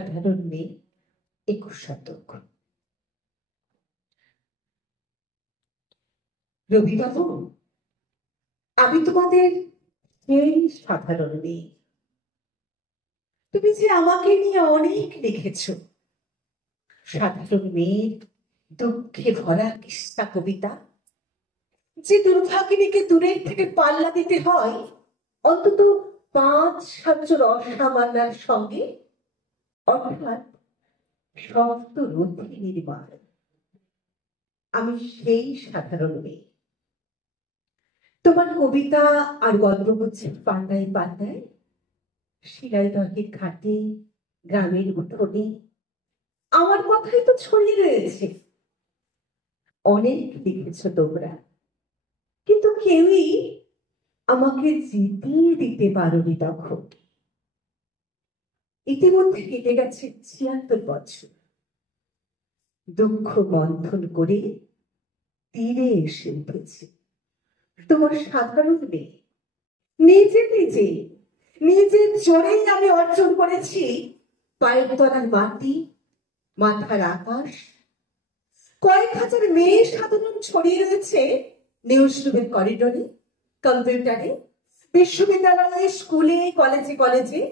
সাধারণ মেয়ে ২১ শতক। রবিবাবু, আমি তোমাদের সেই সাধারণ মেয়ে। তুমি যে আমাকে নিয়ে অনেক লিখেছ। সাধারণ মেয়ের দুঃখে ভরা কিস্সা কবিতা, যে দুর্ভাগিনীকে দূরের থেকে পাল্লা দিতে হয় অন্তত ৫-৭ অসামান্যার সঙ্গে, অর্থাৎ শব্দ রোধে নির্মাণ। আমি সেই সাধারণ মেয়ে। তোমার কবিতা আর গল্পগুচ্ছের পাতায় পাতায়, শিলাইদহের ঘাটে, গ্রামের উঠোনে আমার কথাই তো ছড়িয়ে রয়েছে। অনেক লিখেছ তোমরা, কিন্তু কেউই আমাকে জিতিয়ে দিতে পারোনি তখন। ইতিমধ্যে কেটে গেছে ৭৬ বছর। দুঃখ মন্থন করে তীরে এসে উঠেছে তোমার সাধারণ মেয়ে। নিজে নিজে নিজের জোরেই আমি অর্জন করেছি পায়ের তলার মাটি, মাথার আকাশ। কয়েক হাজার মেয়ে সাধারণ ছড়িয়ে রয়েছে নিউজ রুমের করিডোরে, কম্পিউটারে, বিশ্ববিদ্যালয়ে, স্কুলে, কলেজে কলেজে,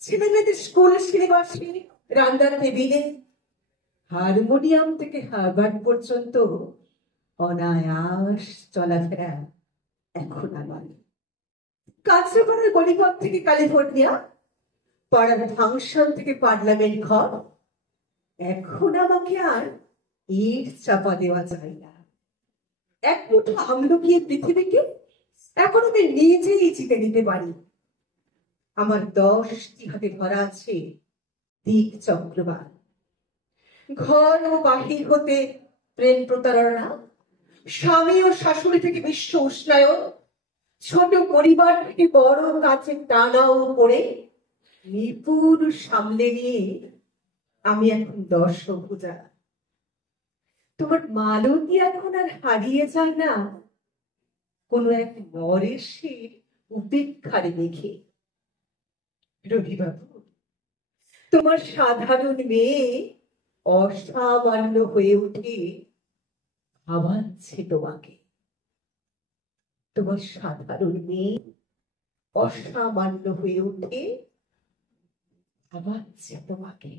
ছেলেমেয়েদের স্কুল সিলেবাসে, রান্নার টেবিলে, হারমোনিয়াম থেকে হার্ভার্ড পর্যন্ত অনায়াস চলাফেরা এখন আমার। কাঁচরাপাড়ার গলিপথ থেকে ক্যালিফোর্নিয়া, পাড়ার ফাংশন থেকে পার্লামেন্ট ঘর, এখন আমাকে আর ইট চাপা দেওয়া যায় না। এক মুঠো আমলকি পৃথিবীকে এখন আমি নিজেই জিতে নিতে পারি। আমার 10টি হাতে ধরা আছে দিক চক্রবাল। ঘর ও বাহির হতে প্রেম প্রতারণা, স্বামী ও শাশুড়ি থেকে বিশ্ব উষ্ণায়ন, ছোট পরিবার থেকে বড় কাছে টানাও পড়ে নিপুণ সামলে নিয়ে আমি এখন দশভুজা। তোমার মালতী এখন আর হারিয়ে যায় না কোনো এক নরেশের উপেক্ষার মেঘে। রবিবাবু, তোমার সাধারণ মেয়ে অসামান্য হয়ে উঠে ভাবাচ্ছে তোমাকে। তোমার সাধারণ মেয়ে অসামান্য হয়ে উঠে ভাবাচ্ছে তোমাকে।